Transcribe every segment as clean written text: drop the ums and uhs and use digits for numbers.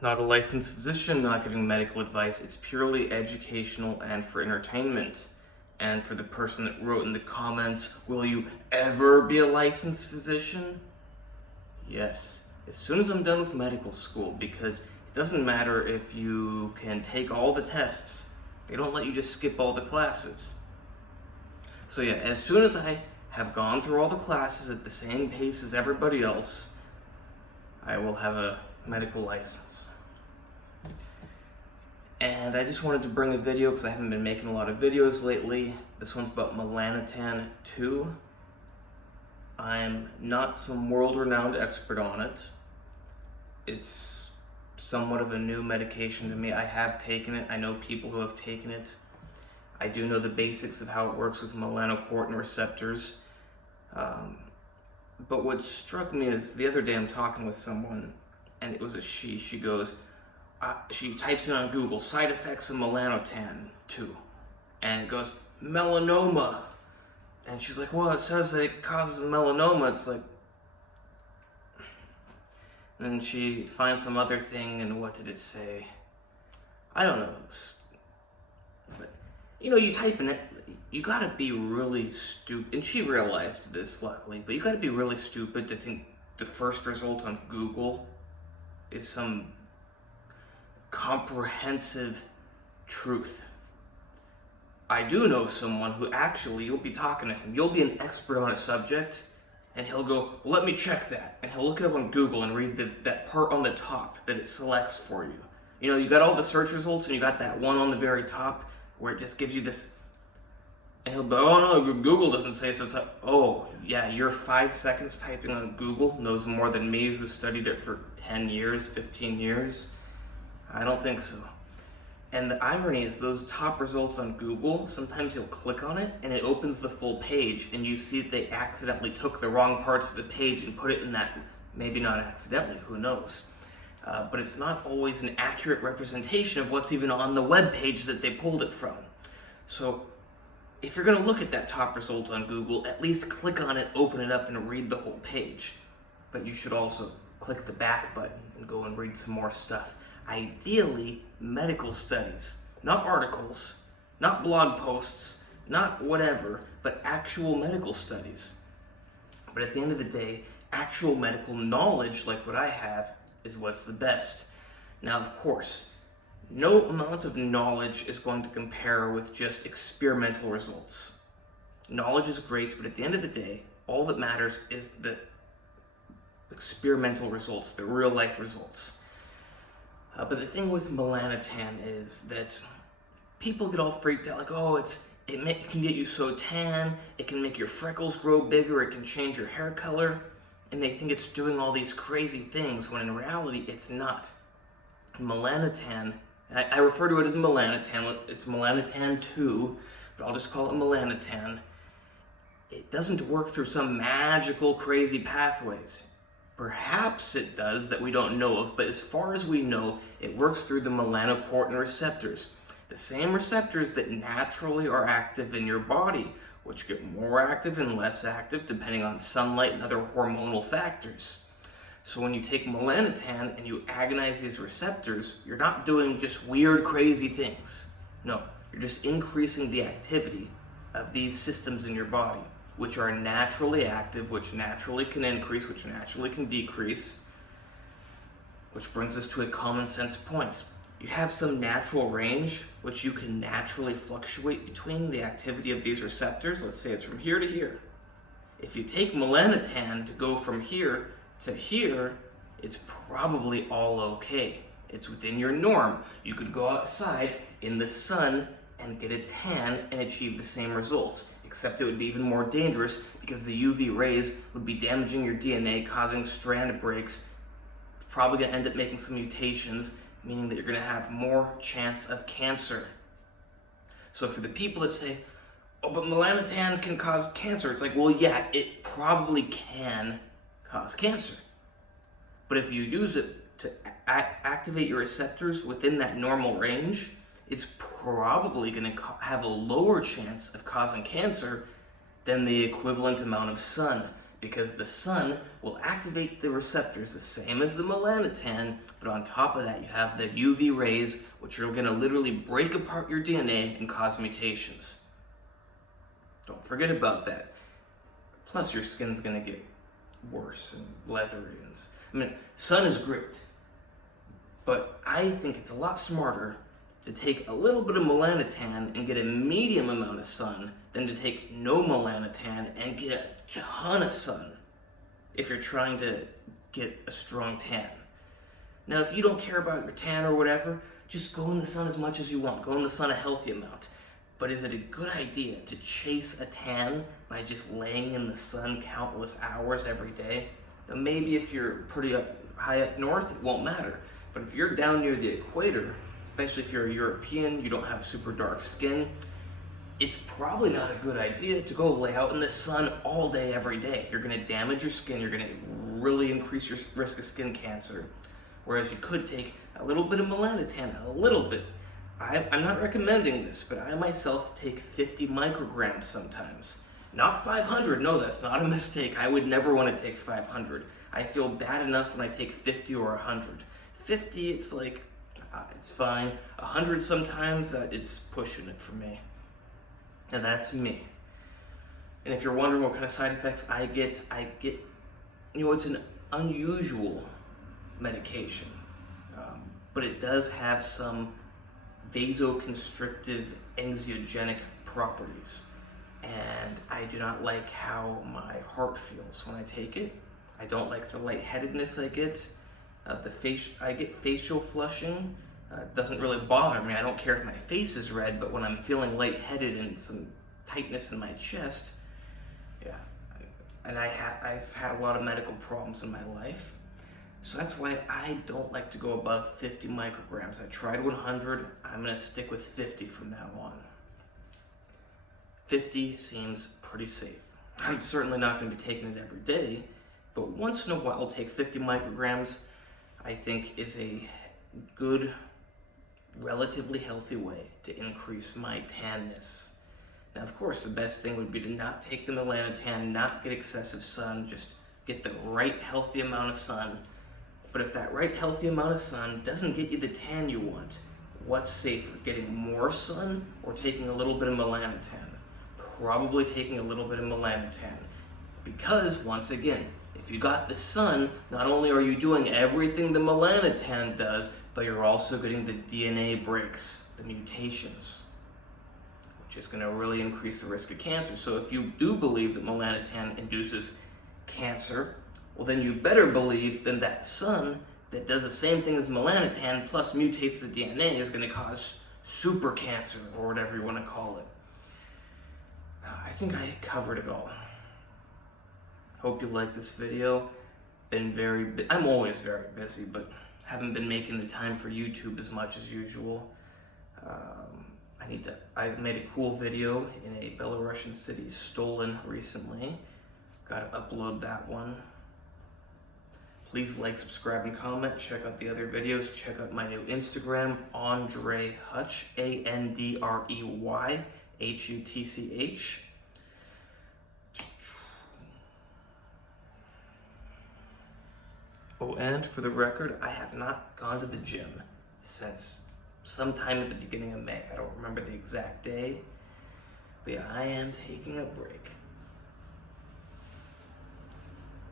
Not a licensed physician, not giving medical advice. It's purely educational and for entertainment. And for the person that wrote in the comments, will you ever be a licensed physician? Yes, as soon as I'm done with medical school, because it doesn't matter if you can take all the tests. They don't let you just skip all the classes. So yeah, as soon as I have gone through all the classes at the same pace as everybody else, I will have a medical license. And I just wanted to bring a video because I haven't been making a lot of videos lately. This one's about Melanotan-2. I'm not some world-renowned expert on it. It's somewhat of a new medication to me. I have taken it. I know people who have taken it. I do know the basics of how it works with melanocortin receptors. But what struck me is the other day I'm talking with someone, and it was a she. She goes, she types in on Google, side effects of Melanotan-2, and it goes, melanoma. And she's like, well, it says that it causes melanoma. It's like, and then she finds some other thing, and what did it say? I don't know. But, you know, you type in it, you gotta be really stupid, and she realized this, luckily, but you gotta be really stupid to think the first result on Google is some comprehensive truth. I do know someone who actually, you'll be talking to him, you'll be an expert on a subject, and he'll go, well, let me check that. And he'll look it up on Google and read that part on the top that it selects for you. You know, you got all the search results, and you got that one on the very top where it just gives you this, and he'll be, oh no, Google doesn't say so. It's like, oh yeah, your 5 seconds typing on Google knows more than me who studied it for 10 years, 15 years. I don't think so. And the irony is those top results on Google, sometimes you'll click on it and it opens the full page and you see that they accidentally took the wrong parts of the page and put it in that, maybe not accidentally, who knows. But it's not always an accurate representation of what's even on the web page that they pulled it from. So if you're gonna look at that top result on Google, at least click on it, open it up, and read the whole page. But you should also click the back button and go and read some more stuff. Ideally, medical studies, not articles, not blog posts, not whatever, but actual medical studies. But at the end of the day, actual medical knowledge, like what I have, is what's the best. Now, of course, no amount of knowledge is going to compare with just experimental results. Knowledge is great, but at the end of the day, all that matters is the experimental results, the real life results. But the thing with Melanotan is that people get all freaked out, like, oh, it can get you so tan, it can make your freckles grow bigger, it can change your hair color, and they think it's doing all these crazy things, when in reality, it's not. Melanotan, I refer to it as Melanotan, it's Melanotan-2, but I'll just call it Melanotan. It doesn't work through some magical, crazy pathways. Perhaps it does that we don't know of, but as far as we know, it works through the melanocortin receptors. The same receptors that naturally are active in your body, which get more active and less active depending on sunlight and other hormonal factors. So when you take Melanotan and you agonize these receptors, you're not doing just weird, crazy things. No, you're just increasing the activity of these systems in your body, which are naturally active, which naturally can increase, which naturally can decrease. Which brings us to a common sense point. You have some natural range, which you can naturally fluctuate between the activity of these receptors. Let's say it's from here to here. If you take Melanotan to go from here to here, it's probably all okay. It's within your norm. You could go outside in the sun and get a tan and achieve the same results, except it would be even more dangerous because the UV rays would be damaging your DNA, causing strand breaks, probably going to end up making some mutations, meaning that you're going to have more chance of cancer. So for the people that say, oh, but Melanotan can cause cancer, it's like, well, yeah, it probably can cause cancer. But if you use it to activate your receptors within that normal range, it's probably going to have a lower chance of causing cancer than the equivalent amount of sun, because the sun will activate the receptors the same as the melanotan, but on top of that you have the UV rays, which are going to literally break apart your DNA and cause mutations. Don't forget about that. Plus your skin's going to get worse and leathery. Sun is great, but I think it's a lot smarter to take a little bit of melanotan and get a medium amount of sun than to take no melanotan and get a ton of sun if you're trying to get a strong tan. Now, if you don't care about your tan or whatever, just go in the sun as much as you want. Go in the sun a healthy amount. But is it a good idea to chase a tan by just laying in the sun countless hours every day? Now, maybe if you're pretty high up north, it won't matter. But if you're down near the equator, especially if you're a European, you don't have super dark skin, it's probably not a good idea to go lay out in the sun all day, every day. You're gonna damage your skin, you're gonna really increase your risk of skin cancer. Whereas you could take a little bit of melanotan, a little bit. I'm not recommending this, but I myself take 50 micrograms sometimes. Not 500, no, that's not a mistake. I would never wanna take 500. I feel bad enough when I take 50 or 100. 50, it's like, it's fine. 100 sometimes, it's pushing it for me. And that's me. And if you're wondering what kind of side effects I get, it's an unusual medication, but it does have some vasoconstrictive anxiogenic properties. And I do not like how my heart feels when I take it. I don't like the lightheadedness I get. I get facial flushing. Doesn't really bother me. I don't care if my face is red, but when I'm feeling lightheaded and some tightness in my chest, yeah. And I've had a lot of medical problems in my life. So that's why I don't like to go above 50 micrograms. I tried 100, I'm gonna stick with 50 from now on. 50 seems pretty safe. I'm certainly not gonna be taking it every day, but once in a while, I'll take 50 micrograms, I think is a good, relatively healthy way to increase my tanness. Now, of course, the best thing would be to not take the melanotan, not get excessive sun, just get the right healthy amount of sun. But if that right healthy amount of sun doesn't get you the tan you want, what's safer, getting more sun or taking a little bit of melanotan? Probably taking a little bit of melanotan. Because, once again, if you got the sun, not only are you doing everything the melanotan does, but you're also getting the DNA breaks, the mutations, which is going to really increase the risk of cancer. So if you do believe that melanotan induces cancer, well then you better believe that that sun that does the same thing as melanotan plus mutates the DNA is going to cause super cancer, or whatever you want to call it. I think I covered it all. Hope you like this video. I'm always very busy, but haven't been making the time for YouTube as much as usual. I made a cool video in a Belarusian city stolen recently. Gotta upload that one. Please like, subscribe, and comment. Check out the other videos. Check out my new Instagram, AndreyHutch, AndreyHutch. Oh, and for the record, I have not gone to the gym since sometime at the beginning of May. I don't remember the exact day, but yeah, I am taking a break.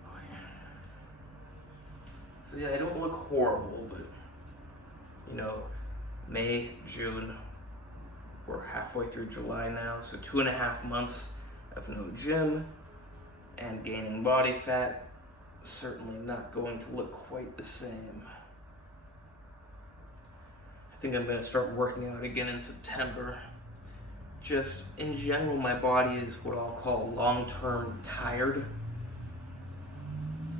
Oh, yeah. So yeah, I don't look horrible, but May, June, we're halfway through July now, so 2.5 months of no gym and gaining body fat. Certainly not going to look quite the same. I think I'm going to start working out again in September. Just in general, my body is what I'll call long-term tired.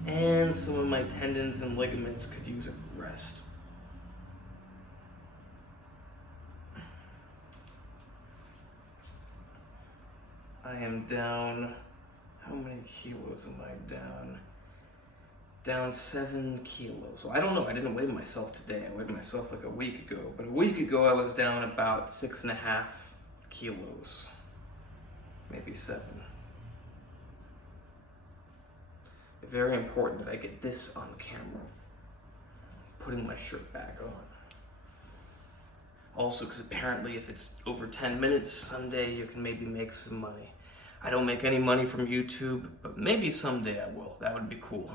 And some of my tendons and ligaments could use a rest. I am down, how many kilos am I down? Down 7 kilos. So I don't know, I didn't weigh myself today. I weighed myself like a week ago. But a week ago I was down about 6.5 kilos. Maybe 7. very important that I get this on the camera. Putting my shirt back on. Also, because apparently if it's over 10 minutes, someday you can maybe make some money. I don't make any money from YouTube, but maybe someday I will. That would be cool.